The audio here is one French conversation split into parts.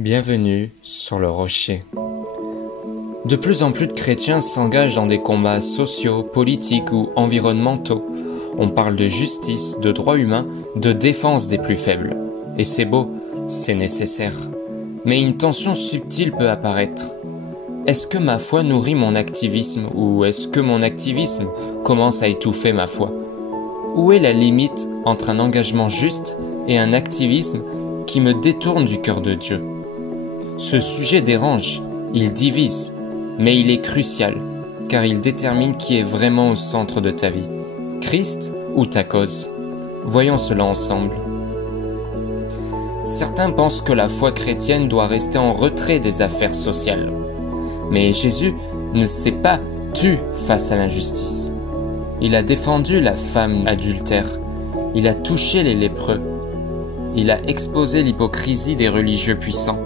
Bienvenue sur le rocher. De plus en plus de chrétiens s'engagent dans des combats sociaux, politiques ou environnementaux. On parle de justice, de droits humains, de défense des plus faibles. Et c'est beau, c'est nécessaire. Mais une tension subtile peut apparaître. Est-ce que ma foi nourrit mon activisme ou est-ce que mon activisme commence à étouffer ma foi? Où est la limite entre un engagement juste et un activisme qui me détourne du cœur de Dieu? Ce sujet dérange, il divise, mais il est crucial, car il détermine qui est vraiment au centre de ta vie, Christ ou ta cause. Voyons cela ensemble. Certains pensent que la foi chrétienne doit rester en retrait des affaires sociales. Mais Jésus ne s'est pas tu face à l'injustice. Il a défendu la femme adultère, il a touché les lépreux, il a exposé l'hypocrisie des religieux puissants,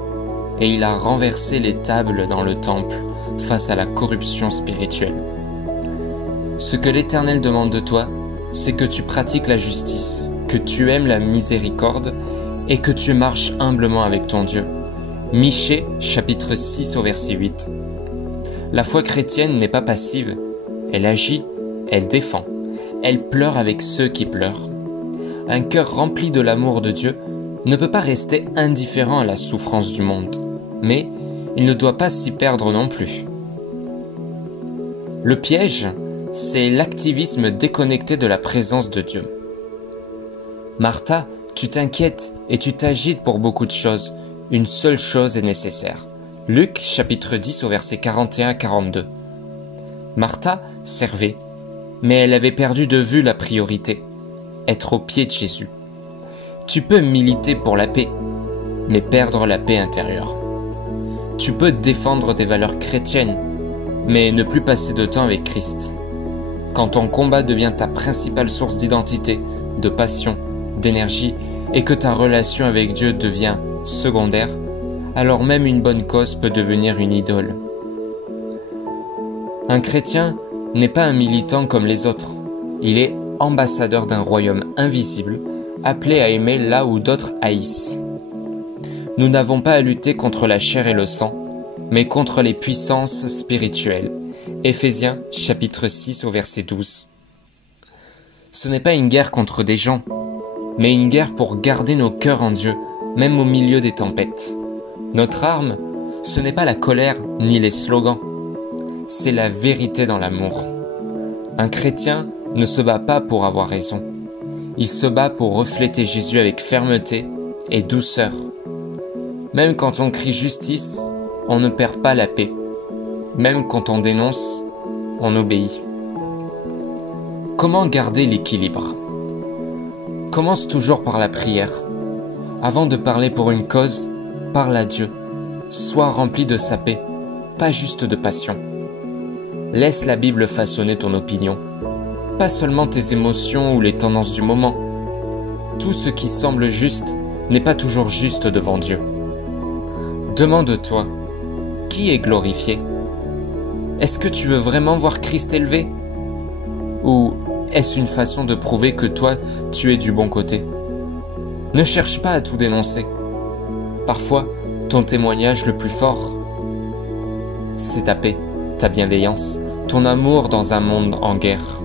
et il a renversé les tables dans le temple face à la corruption spirituelle. Ce que l'Éternel demande de toi, c'est que tu pratiques la justice, que tu aimes la miséricorde et que tu marches humblement avec ton Dieu. Michée, chapitre 6 au verset 8. La foi chrétienne n'est pas passive, elle agit, elle défend, elle pleure avec ceux qui pleurent. Un cœur rempli de l'amour de Dieu ne peut pas rester indifférent à la souffrance du monde, mais il ne doit pas s'y perdre non plus. Le piège, c'est l'activisme déconnecté de la présence de Dieu. Martha, tu t'inquiètes et tu t'agites pour beaucoup de choses. Une seule chose est nécessaire. Luc, chapitre 10 au verset 41-42. Martha servait, mais elle avait perdu de vue la priorité, être au pied de Jésus. Tu peux militer pour la paix, mais perdre la paix intérieure. Tu peux défendre des valeurs chrétiennes, mais ne plus passer de temps avec Christ. Quand ton combat devient ta principale source d'identité, de passion, d'énergie, et que ta relation avec Dieu devient secondaire, alors même une bonne cause peut devenir une idole. Un chrétien n'est pas un militant comme les autres. Il est ambassadeur d'un royaume invisible, appelé à aimer là où d'autres haïssent. Nous n'avons pas à lutter contre la chair et le sang, mais contre les puissances spirituelles. Éphésiens, chapitre 6 au verset 12. Ce n'est pas une guerre contre des gens, mais une guerre pour garder nos cœurs en Dieu, même au milieu des tempêtes. Notre arme, ce n'est pas la colère ni les slogans, c'est la vérité dans l'amour. Un chrétien ne se bat pas pour avoir raison. Il se bat pour refléter Jésus avec fermeté et douceur. Même quand on crie justice, on ne perd pas la paix. Même quand on dénonce, on obéit. Comment garder l'équilibre? Commence toujours par la prière. Avant de parler pour une cause, parle à Dieu. Sois rempli de sa paix, pas juste de passion. Laisse la Bible façonner ton opinion. Pas seulement tes émotions ou les tendances du moment. Tout ce qui semble juste n'est pas toujours juste devant Dieu. Demande-toi, qui est glorifié? Est-ce que tu veux vraiment voir Christ élevé? Ou est-ce une façon de prouver que toi, tu es du bon côté? Ne cherche pas à tout dénoncer. Parfois, ton témoignage le plus fort, c'est ta paix, ta bienveillance, ton amour dans un monde en guerre.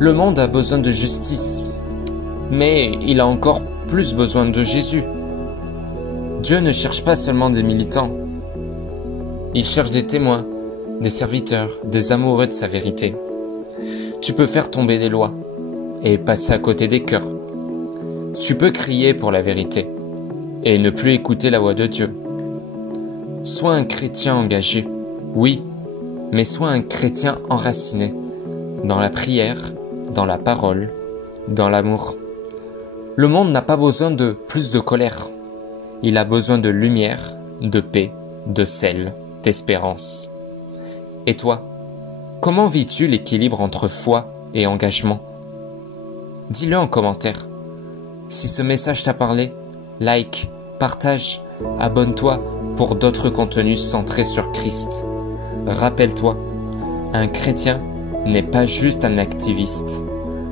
Le monde a besoin de justice, mais il a encore plus besoin de Jésus. Dieu ne cherche pas seulement des militants. Il cherche des témoins, des serviteurs, des amoureux de sa vérité. Tu peux faire tomber des lois et passer à côté des cœurs. Tu peux crier pour la vérité et ne plus écouter la voix de Dieu. Sois un chrétien engagé, oui, mais sois un chrétien enraciné dans la prière, dans la parole, dans l'amour. Le monde n'a pas besoin de plus de colère. Il a besoin de lumière, de paix, de sel, d'espérance. Et toi, comment vis-tu l'équilibre entre foi et engagement? Dis-le en commentaire. Si ce message t'a parlé, like, partage, abonne-toi pour d'autres contenus centrés sur Christ. Rappelle-toi, un chrétien n'est pas juste un activiste.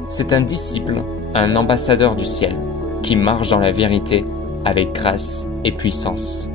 C'est un disciple, un ambassadeur du ciel, qui marche dans la vérité avec grâce et puissance.